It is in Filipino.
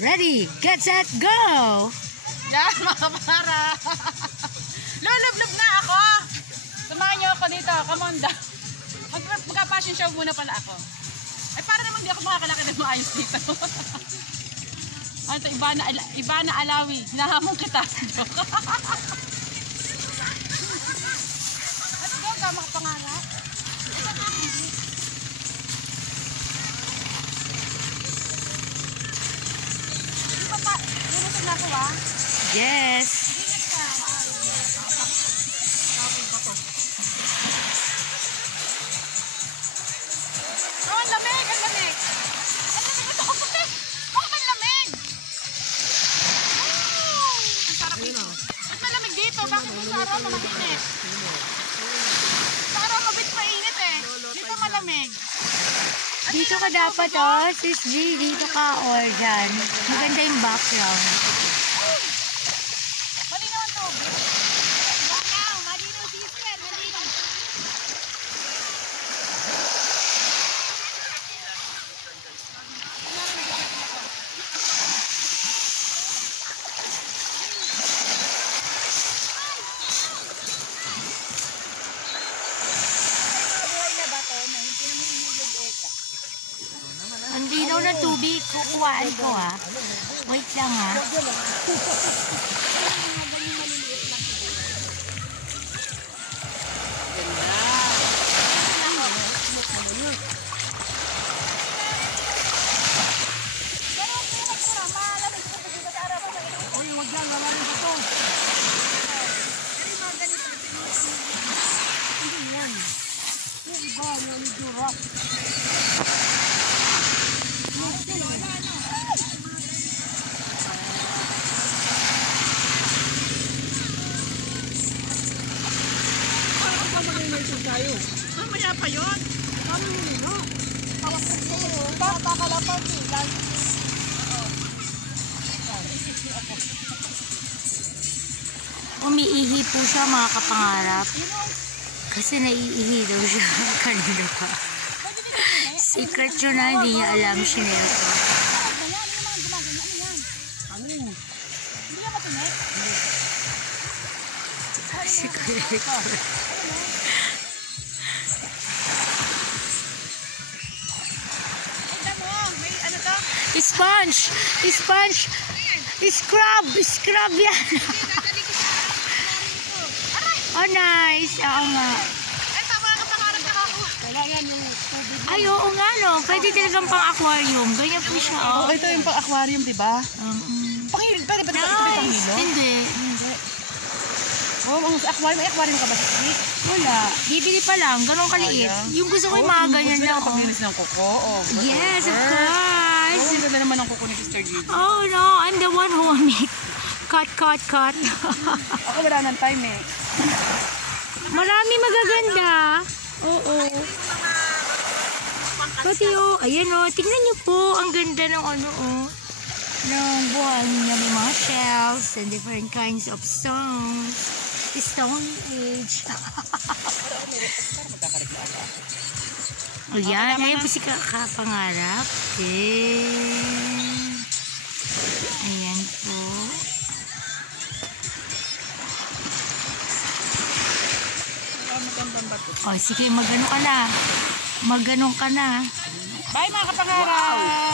Ready, get set, go! Yan, mga para. Lulublob na ako. Samahan niyo ako dito. Come on down. Magka-fashion show muna pala ako. Ay, para naman di ako makakalaki ng maayos dito. Ano ito? Ibana Alawi. Hinahamon kita. Let's go, tama ka pangarap. Lulusog na ako, ha? Yes. Oh, ang lamig, ang lamig. Bakit ang lamig? Oh, ang sarap dito. Ba't malamig dito? Bakit sa araw mainit? Sa araw mabit mainit eh. Dito malamig. Dito ka dapat, oh. Sis G, dito ka, or dyan. Maganda yung background. Malinaw ang tubig. Malinaw, malinaw sister, malinaw. Ang linaw ng tubig, kukuhaan ko, ha. Wait lang, ha. Mamaya pa yun. Kakalapan sila. Umiihi po siya, mga kapangarap. Kasi naiihi daw siya kanina pa. Secret yun na, hindi niya alam, shinare ko. Secret. Sponge! Sponge! Scrub! Scrub yan! Oh, nice! Oo nga. Ay, oo nga, no. Pwede talagang pang-aquarium. Ganyan po siya, oh. Oh, ito yung pang-aquarium, diba? Panghilod. Pwede ba ito panghilod? Hindi. Oh, ang aquarium ka ba? Wala. Bibili pa lang. Ganun kaliit. Yung gusto ko yung mga ganyan lang, oh. Paglinis ng kuko. Yes, of course. Oh, ang ganda naman ang kuko ni Sister Gigi. Oh, no. I'm the one who will make cut. Ako wala ng time eh. Marami magaganda. Oo. Pati, oh. Ayan, oh. Tingnan niyo po. Ang ganda ng ano, oh. Ng buwan niya. May mga shells and different kinds of stones. Stone Age. O yan, ayun po si Kapangarap. Okay. Ayan po. O sige, magano ka na. Bye mga kapangarap!